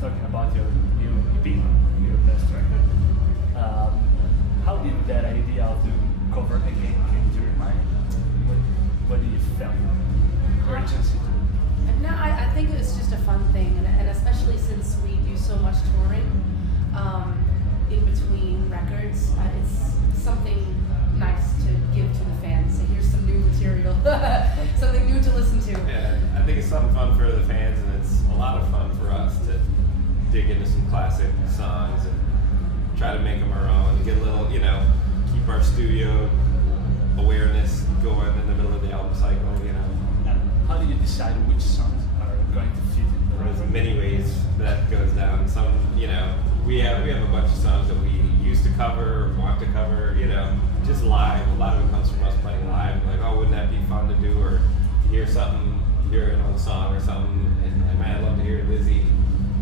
talking about your new EP, your best record. How did that idea of the cover again came to your mind? What did you feel? Urgency? No, I think it's just a fun thing, and especially since we do so much touring in between records, it's something nice to give to the fans. So here's some new material, something new to listen to. Yeah, I think it's something fun for the fans, and it's a lot of fun for us to dig into some classic songs and try to make them our own, get a little, keep our studio awareness going in the middle of the album cycle, And how do you decide which songs are going to fit in the There's record? many ways that goes down. Some, we have a bunch of songs that we used to cover, want to cover, just live. A lot of it comes from us playing live. Like, oh, wouldn't that be fun to do? Or to hear an old song or something, and man, I'd love to hear Lizzie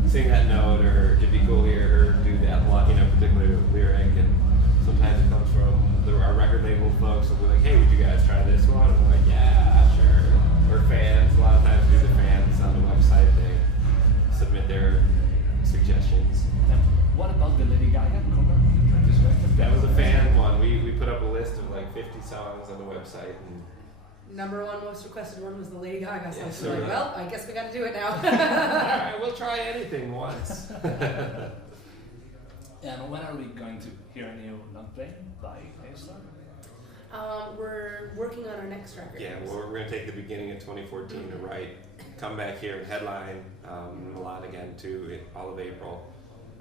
sing that note, or it'd be cool to hear her do that particular lyric. And sometimes it comes from our record label folks will be like, hey, would you guys try this one? And we're like, yeah, sure. Or fans, a lot of times do the fans on the website, they submit their suggestions. And what about the Lady Gaga cover? This record? That was a fan one. We put up a list of like 50 songs on the website. And Number one most requested one was the Lady Gaga song. Yeah, So we're like, well, I guess we got to do it now. all right, we'll try anything once. And when are we going to hear a new long play by Halestorm? We're working on our next record. Yeah, well, we're going to take the beginning of 2014 to write, come back here and headline Milan again too, all of April,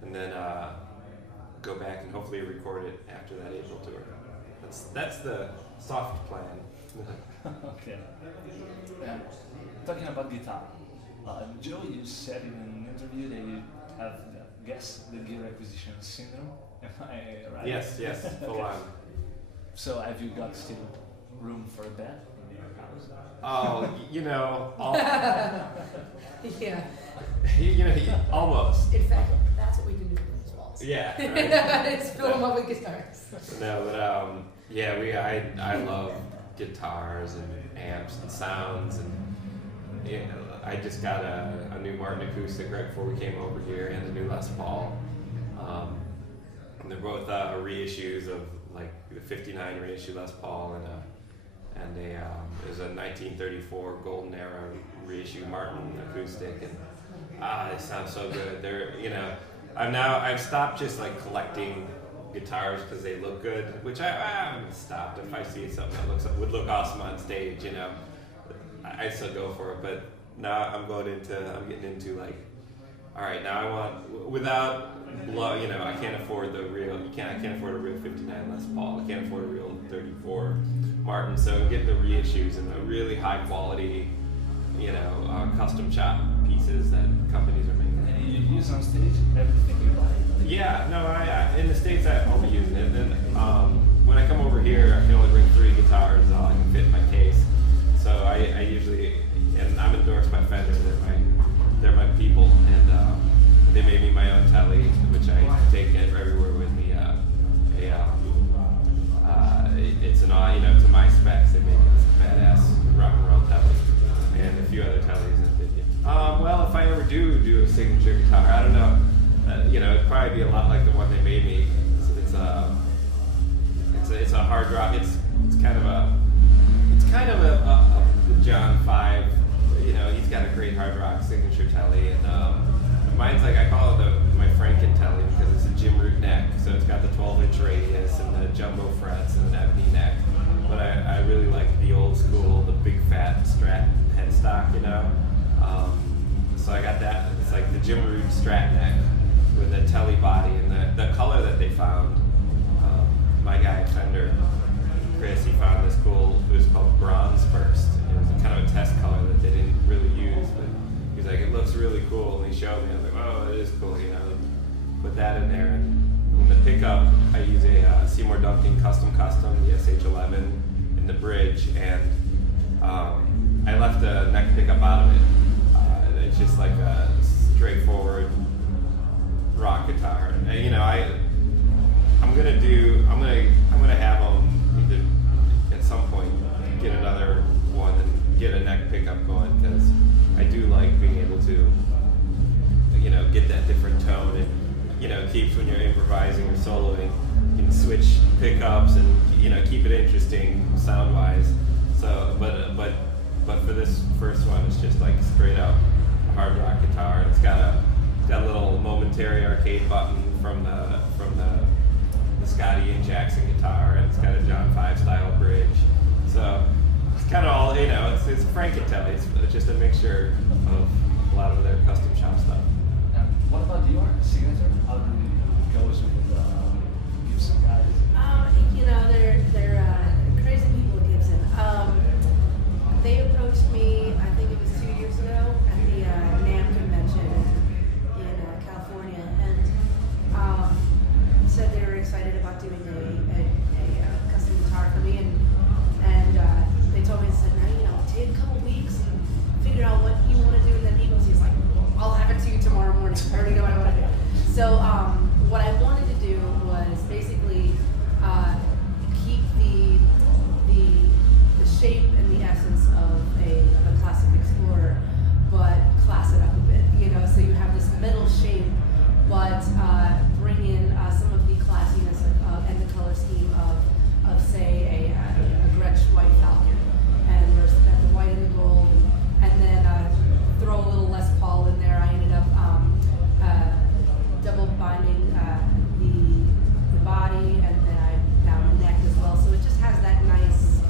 and then go back and hopefully record it after that April tour. That's the soft plan. Okay. And talking about guitar, Joe, you said in an interview that you have the gear acquisition syndrome. Am I right? Yes, full on. So have you got still room for a bed in your house? Oh, Yeah. almost. In fact, that's what we can do with those walls. Yeah. Right. It's fill them up with guitars. No, but I love guitars and amps and sounds, and I just got a new Martin acoustic right before we came over here, and a new Les Paul. And they're both reissues of like the '59 reissue Les Paul and there's a 1934 Golden Era reissue Martin acoustic, and they sound so good. They're I've stopped just like collecting guitars because they look good, which I'm stopped. If I see something that would look awesome on stage, I still go for it. But now I'm getting into like, all right, now I want without I can't afford the real. I can't afford a real '59 Les Paul. I can't afford a real '34 Martin. So I'm getting the reissues and the really high quality, custom shop pieces that companies are making. And you use on stage everything you buy? Yeah, no, I in the States I'm only using it. And when I come over here, I can only bring 3 guitars, all I can fit in my case. So I usually, and I'm endorsed by Fender, they're my people, and they made me my own telly, which I take everywhere with me. It's to my specs, they made me this badass rock and roll telly, and a few other tellies that did it. Well, if I ever do a signature guitar, I don't know. It'd probably be a lot like the one they made me. It's a hard rock. It's kind of a John 5. He's got a great hard rock signature telly, and mine's like I call it my Franken telly because it's a Jim Root neck. So it's got the 12-inch radius and the jumbo frets and an ebony neck. But I really like the old school, the big fat Strat headstock. So I got that. It's like the Jim Root Strat neck with a telly body, and the color that they found, my guy Fender, Chris, he found this cool, it was called Bronze First. It was kind of a test color that they didn't really use, but he's like, it looks really cool, and he showed me, I was like, oh, it is cool, put that in there. And in the pickup, I use a Seymour Duncan custom, the SH11 in the bridge, and I left the neck pickup out of it. It's just like a straightforward rock guitar. And, I'm gonna have them either at some point get another one and get a neck pickup going, because I do like being able to, get that different tone, and keeps when you're improvising or soloing. You can switch pickups and keep it interesting sound-wise. So, but for this first one, it's just like straight up hard rock guitar. And it's got a little momentary arcade button from the Scotty and Jackson guitar, and it's got a John 5 style bridge. So it's kind of all it's Frankentelli. It's just a mixture of a lot of their custom shop stuff. What about your signature? How do it goes with Gibson guys? They're crazy people at Gibson. They approached me, I think it was 2 years ago, at the NAMM convention in California, and said they were excited about doing a custom guitar for me, and they told me, take a couple weeks and figure out what you want to do, and then he was like, I'll have it to you tomorrow morning. I already know what I want to do. So what I wanted to do was basically keep the shape and the essence of a classic Explorer, but class it up a bit. So you have this metal shape, but bring in some of the classiness and the color scheme of say a Gretsch White Falcon, and there's the white and the gold, and then throw a little Les Paul in there. I ended up double binding the body, and then I bound the neck as well. So it just has that nice,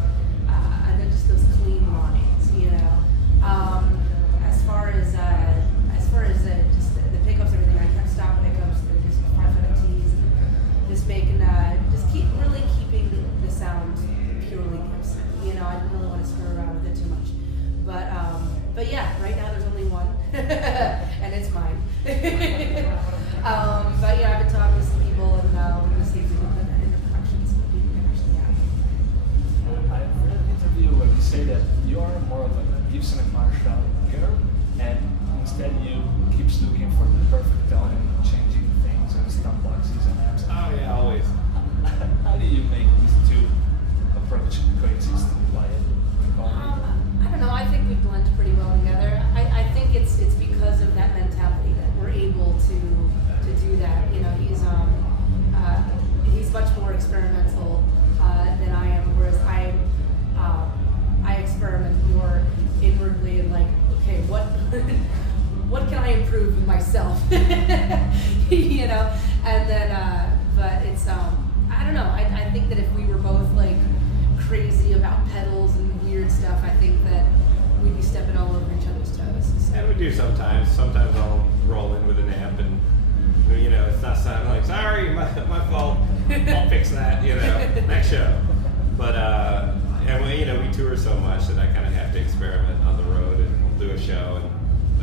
and then just those clean lines, As far as just the pickups, everything, I kept stock pickups. They're just 500 Ts, just making, really keeping the sound purely Gibson. I didn't really want to screw around with it too much. But yeah, right now there's only one, and it's mine. But I've been talking with some people, and we're going to see if we can put that into production so that people can actually have it. I read an interview where you say that you are more of a Gibson and Marshall girl, and instead you keep looking for the perfect tone and changing things and stump boxes and amps. Oh yeah, always. How do you make these two approach coexist? I don't know. I think we blend pretty well together. I think it's because of that mentality that we're able to do that. He's much more experimental than I am, whereas I experiment more inwardly and like, okay, what can I improve with myself? And then but it's I don't know. I think that if we were both like crazy about pedals and weird stuff, I think that we'd be stepping all over each other's toes. So. And we do sometimes. Sometimes I'll roll in with an amp and, it's not sounding like, sorry, my fault. I'll fix that, next show. But, and we tour so much that I kind of have to experiment on the road, and we'll do a show and,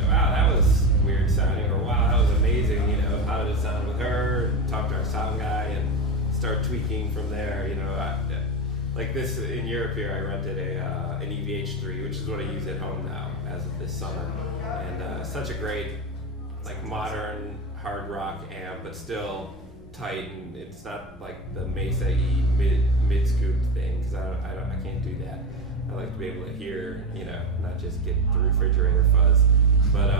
wow, that was weird sounding, or wow, that was amazing, how did it sound with her? Talk to our sound guy and start tweaking from there, like this in Europe here, I rented an EVH3, which is what I use at home now as of this summer, and such a great, like modern hard rock amp, but still tight, and it's not like the Mesa E mid scooped thing, because I can't do that. I like to be able to hear, not just get the refrigerator fuzz, but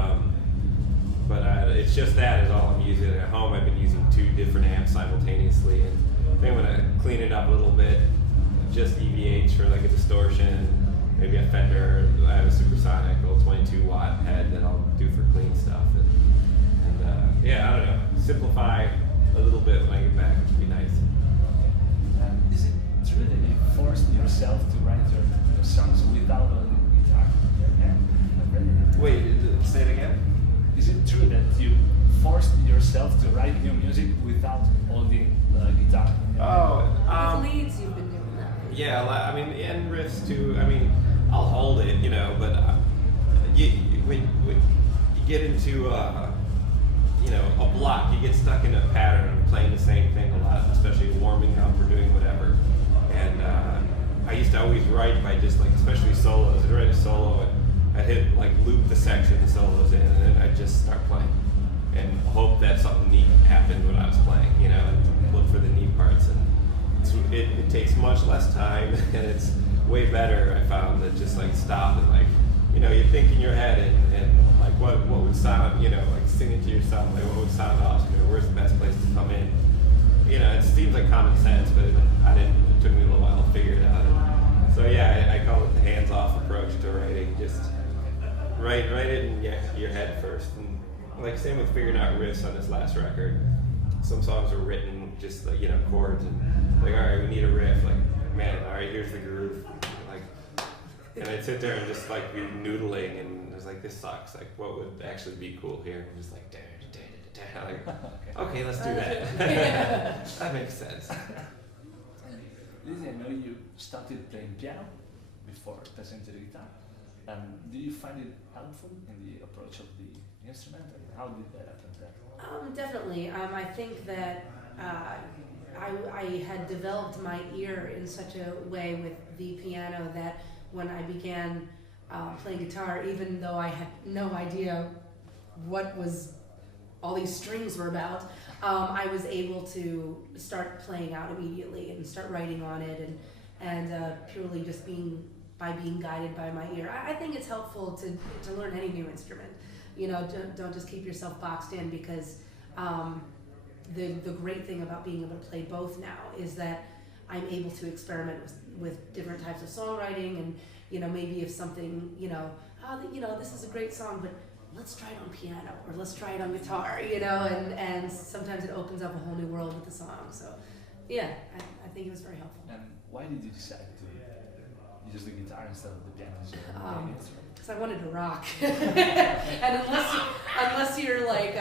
it's just that is all I'm using at home. I've been using two different amps simultaneously, and I think I'm gonna clean it up a little bit. Just EVH for like a distortion, maybe a Fender. I have a supersonic little 22 watt head that I'll do for clean stuff, and I don't know, simplify a little bit when I get back, which would be nice. Is it true that you forced yourself to write your songs without a guitar? Wait, say it again? Is it true that you forced yourself to write new music without holding the guitar? With leads, you've been doing that. Yeah, I mean, and riffs too. I mean, I'll hold it, but when you get into a block, you get stuck in a pattern of playing the same thing a lot, especially warming up or doing whatever. And I used to always write by just like, especially solos. I'd write a solo, and I'd hit like loop the section the solos in, and then I'd just start playing and hope that something neat happened when I was playing, and look for the neat parts. And it takes much less time, and it's way better, I found, than just like stop and like, you think in your head and like what would sound, like singing to yourself, like, what would sound awesome, or where's the best place to come in? You know, it seems like common sense, but it took me a little while to figure it out. And so yeah, I call it the hands-off approach to writing. Just write it in your head first. And like same with figuring out riffs on this last record. Some songs were written just like, you know, chords and like, all right, we need a riff. Like, man, all right, here's the groove. Like, and I'd sit there and just like be noodling, and I was like, this sucks. Like, what would actually be cool here? And just like, like, okay, let's do that. That makes sense. Lizzie, I know you started playing piano before passing to the guitar. Do you find it helpful in the approach of the instrument? And how did that happen? Definitely. I think that I had developed my ear in such a way with the piano that when I began playing guitar, even though I had no idea what all these strings were about, I was able to start playing out immediately and start writing on it, and purely just by being guided by my ear. I think it's helpful to learn any new instrument. You know, don't just keep yourself boxed in, because the great thing about being able to play both now is that I'm able to experiment with different types of songwriting, and you know, maybe if something, this is a great song, but let's try it on piano, or let's try it on guitar, you know, and sometimes it opens up a whole new world with the song. So yeah, I think it was very helpful. And why did you decide to use the guitar instead of the piano as your main instrument? Because I wanted to rock. And unless you're like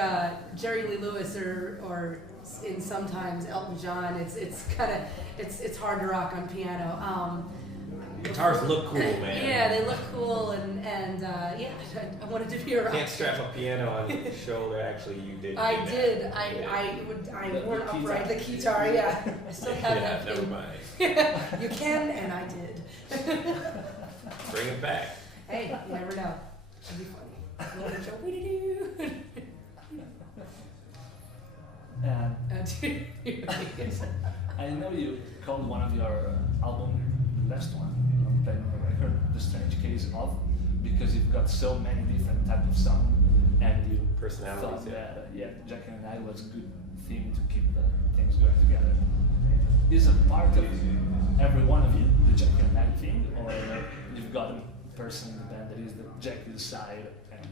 Jerry Lee Lewis or in sometimes Elton John, it's hard to rock on piano. Guitars look cool, man. Yeah, they look cool, and yeah, I wanted to be a rock. You can't strap a piano on your shoulder. Actually, you did. I did. I wore upright the guitar. Yeah, I still have that. Never mind. You can, and I did. Bring it back. Hey, you never know. It'd be funny. I know you called one of your album, the last one, on the record, The Strange Case of, because you've got so many different types of songs, and you thought that Jackie and I was a good theme to keep the things going together. Is a part of every one of you the Jackie and I thing, or you've got a person in the band that is the Jackie's side and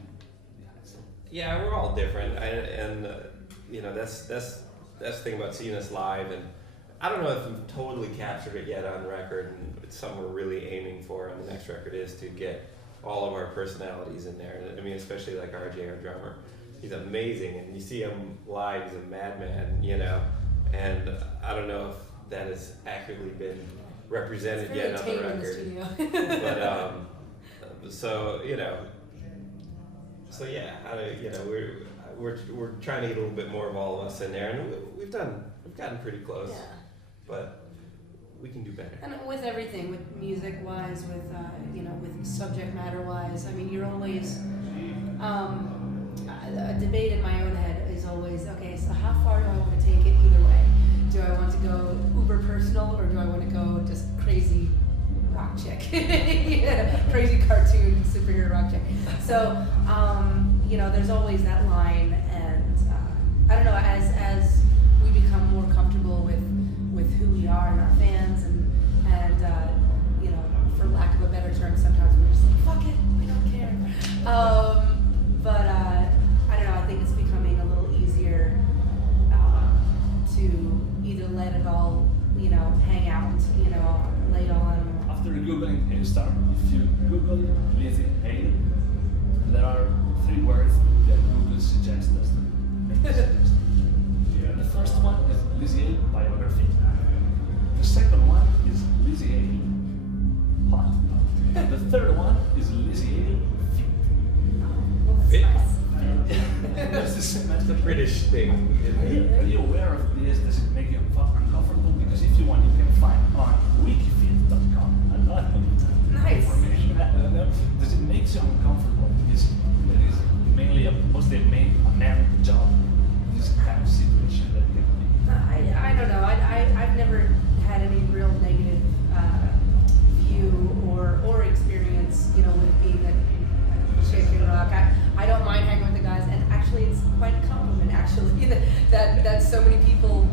yeah, we're all different, that's the thing about seeing us live, and I don't know if we've totally captured it yet on record, and it's something we're really aiming for on the next record is to get all of our personalities in there. I mean, especially like RJ, our drummer. He's amazing, and you see him live, he's a madman, you know, and I don't know if that has accurately been represented really yet on the record. But so we're trying to get a little bit more of all of us in there, and we've gotten pretty close, but we can do better. And with everything, with music wise, with with subject matter wise, I mean, you're always a debate in my own head is always, okay, so how far do I want to take it either way? Do I want to go uber personal, or do I want to go just crazy rock chick? Crazy cartoon superhero rock chick. So, there's always that line, and I don't know, as we become more comfortable with who we are and our fans, and for lack of a better term, sometimes we're just like, fuck it, we don't care. But I don't know, I think it's becoming a little easier to either let it all, hang out, lay it on. After Googling Halestorm, if you Google Lizzie Hale, there are 3 words that Google suggests us to make a suggestion. The first one is Lizzie Hale biography. The second one is Lizzie Hale hot. And the third one is Lizzie Hale fit. That's That's the British thing. Are you aware of this? Does it make you uncomfortable? Because if you want, you can find on wikifit.com a lot of information. I don't know. Does it make you uncomfortable? Because it is mostly a man job in this kind of situation that can be. I don't know. I've never had any real negative view or experience, with being a chick in rock. I don't mind hanging with the guys, and actually it's quite that so many people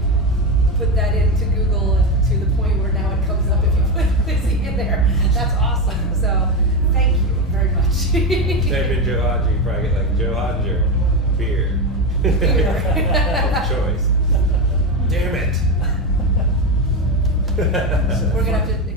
put that into Google to the point where now it comes up if you put Lizzie in there. That's awesome. So thank you very much. Type in Joe Hodger, you probably get like Joe Hodger, beer. Of choice. Damn it. We're gonna have to